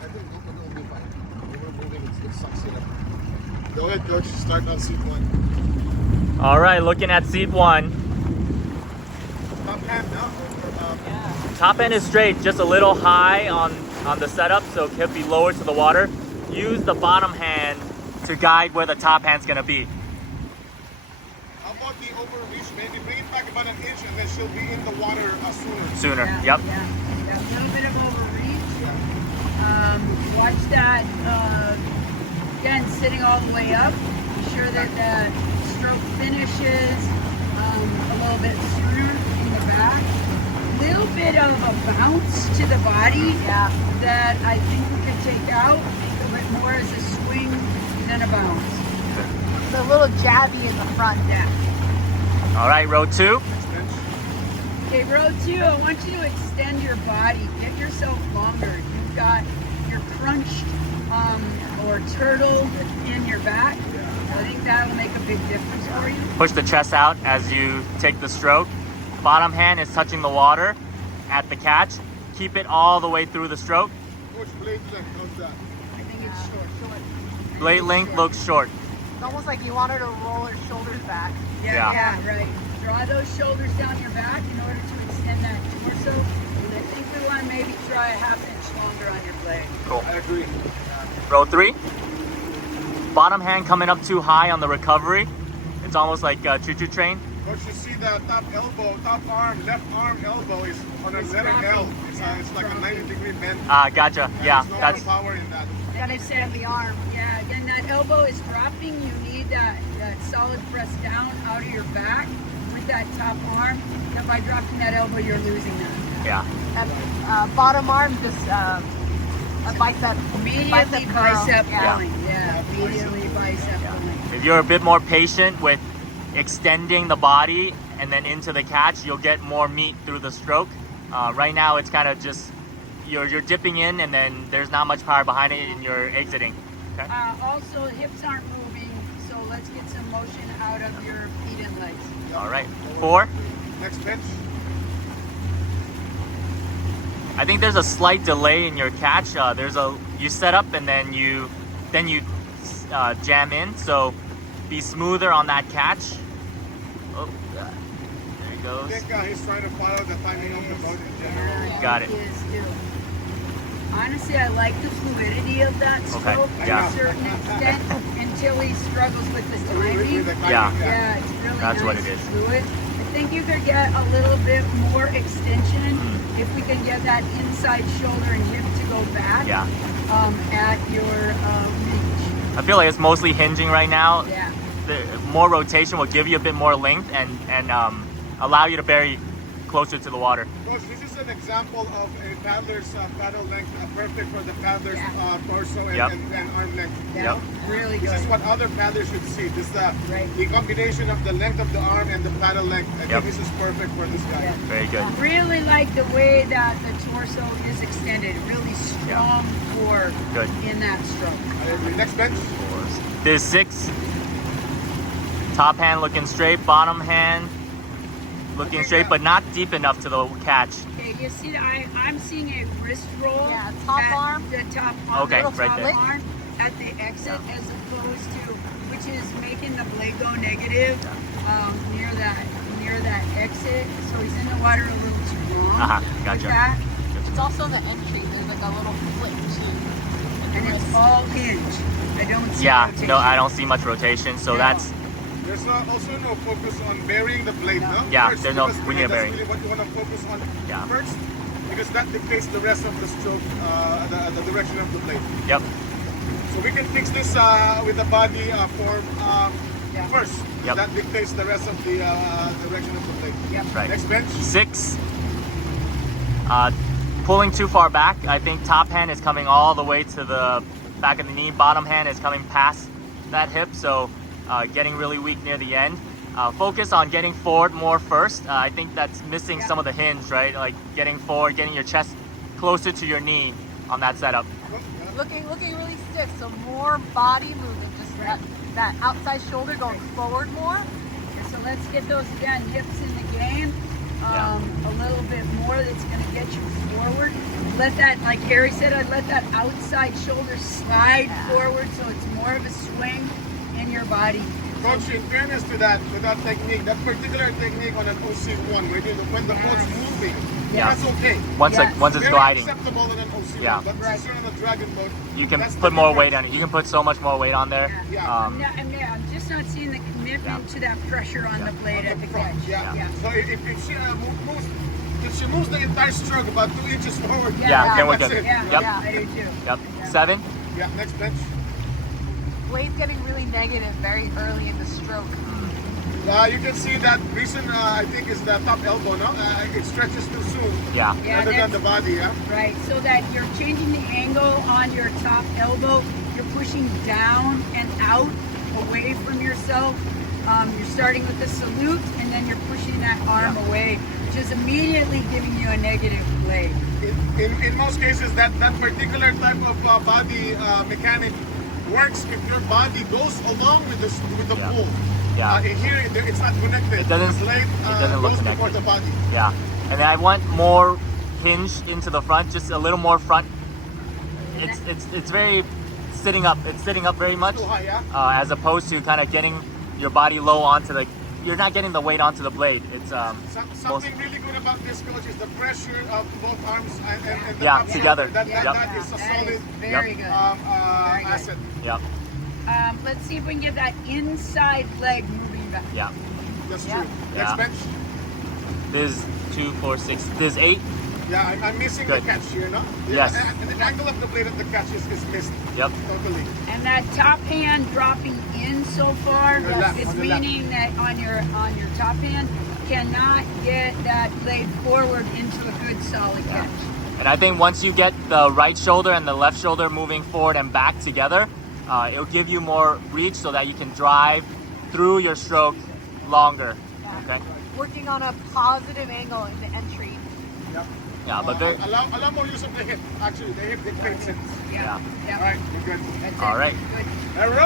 I think it'll be fine. We're moving, it sucks it up. Go ahead, coach. Start on seat 1. All right, looking at seat 1. Top hand down. Top end is straight, just a little high on the setup, so it could be lower to the water. Use the bottom hand to guide where the top hand's gonna be. How about the overreach? Maybe bring it back about an inch and then she'll be in the water sooner. Sooner, Yeah, yep. Yeah, a little bit of overreach. Watch that, again, sitting all the way up. Be sure that the stroke finishes a little bit sooner in the back. Little bit of a bounce to the body that I think we could take out, but more as a swing than a bounce. The little jabby in the front. Yeah. All right, row 2. Okay, row 2, I want you to extend your body. Get yourself longer. You've got your crunched or turtled in your back. I think that'll make a big difference for you. Push the chest out as you take the stroke. Bottom hand is touching the water at the catch. Keep it all the way through the stroke. Coach, blade length, how's that? I think it's short. Blade length looks short. It's almost like you want her to roll her shoulders back. Yeah, right. Draw those shoulders down your back in order to extend that torso. And I think we want to maybe try a ½ inch longer on your blade. Cool. I agree. Row 3. Bottom hand coming up too high on the recovery. It's almost like a choo-choo train. Coach, you see the top elbow, top arm, left arm elbow is on a letter L. It's like a 90-degree bend. Gotcha. Yeah, There's no that's power in that. Gotta extend the arm. Yeah, again, that elbow is dropping. You need that solid press down out of your back with that top arm. And by dropping that elbow, you're losing that. yeah. And, bottom arm, just a bicep. Immediately curl. bicep Yeah. going. Yeah, immediately bicep going. If you're a bit more patient with extending the body and then into the catch, you'll get more meat through the stroke. Right now, it's kind of just you're dipping in and then there's not much power behind it and you're exiting. Okay. Also, hips aren't moving, so let's get some motion out of your feet and legs. All right. 4. Next bench. I think there's a slight delay in your catch. You set up and then you jam in. So be smoother on that catch. Oh, there he I goes. think he's trying to follow the timing of the boat in general. Yeah, Got it. he is too. Honestly, I like the fluidity of that Okay, stroke yeah. to a certain extent until he struggles with the timing. Yeah. Yeah, it's really That's nice what it is. fluid. I think you could get a little bit more extension if we can get that inside shoulder and hip to go back Yeah. at your reach. I feel like it's mostly hinging right now. Yeah. The more rotation will give you a bit more length and allow you to bury closer to the water. Coach, this is an example of a paddler's paddle length, perfect for the paddler's torso and, Yep. and arm length. Yeah, really This good. is what other paddlers should see. This is Right. the combination of the length of the arm and the paddle length. I Yep. think this is perfect for this guy. Yeah. Very good. Really like the way that the torso is extended. Really strong core Good. in that stroke. I agree. Next bench. There's 6. Top hand looking straight, bottom hand looking straight, but not deep enough to the catch. Okay, you see, I'm seeing a wrist roll. Yeah, top at arm. The top arm. Okay, the right top there. arm at the exit, as opposed to, which is making the blade go negative near that exit. So he's in the water a little too long. with Gotcha. that. It's also the entry. There's like a little flip too. And it's all hinge. I don't see Yeah, rotation. no, I don't see much rotation, so No. that's There's also no focus on burying the blade, no? Yeah, First, there's no- because we need a that's bearing. really what you want to focus on Yeah. first, because that dictates the rest of the stroke, the direction of the blade. yep. So we can fix this with the body form first. Yep. That dictates the rest of the direction of the blade. Yep. Right. Next bench. 6. Pulling too far back. I think top hand is coming all the way to the back of the knee. Bottom hand is coming past that hip, so getting really weak near the end. Focus on getting forward more first. I think that's missing some of the hinge, right? Like getting forward, getting your chest closer to your knee on that setup. Looking really stiff. So more body movement. Just that outside shoulder going forward more. Okay, so let's get those, again, hips in the game. Yeah. A little bit more that's going to get you forward. let that, like Harry said, I'd let that outside shoulder slide forward so it's more of a swing in your body. Coach, in fairness to that technique, that particular technique on an OC1, when the boat's moving, Yeah. that's okay. Once Yes. once it's Very gliding, acceptable on an OC1, Yeah. but Right. since you're on a dragon boat, you can that's the put more difference. weight on it. You can put so much more weight on there. Yeah. I'm just not seeing the commitment to that pressure on the blade at the Front, catch. yeah. So if she moves, if she moves the entire stroke about 2 inches forward, Yeah, then we're that's good. it. Yeah, Yep. I do too. Yep. 7. Yeah, next bench. Blade's getting really negative very early in the stroke. You can see that reason, I think, is the top elbow, no? It stretches too soon Yeah. Yeah, rather than that's- the body, yeah? Right, so that you're changing the angle on your top elbow. You're pushing down and out, away from yourself. You're starting with the salute, and then you're pushing that arm away, which is immediately giving you a negative blade. In most cases, that particular type of body mechanic works if your body goes along with the Yeah. pull. Yeah. In here, it's not connected. It doesn't- The blade it doesn't look goes before connected. the body. Yeah. And then I want more hinge into the front, just a little more front. It's very sitting up. It's sitting up very much, Too high, yeah? as opposed to kind of getting your body low onto the. You're not getting the weight onto the blade. It's Something really good about this, coach, is the pressure of both arms and the Yeah, top together. shoulder. Yep. That is a That solid is very Yep. good. Very good. asset. Yep. Let's see if we can get that inside leg moving back. Yeah. That's Yeah. true. Yeah. Next bench. There's 2, 4, 6. There's 8. Yeah, I'm missing Good. the catch here, no? Yes. And the angle of the blade of the catch is missed Yep. totally. And that top hand dropping in so far On the left, is on the left. meaning that on your top hand cannot get that blade forward into a good solid catch. And I think once you get the right shoulder and the left shoulder moving forward and back together, it'll give you more reach so that you can drive through your stroke longer. Okay. Working on a positive angle in the entry. Yep. Yeah, but very, allow more use of the hip. Actually, the hip dictates it. Yeah. Yeah. Yeah. All right, you're good. That's All it. right. Good. All right.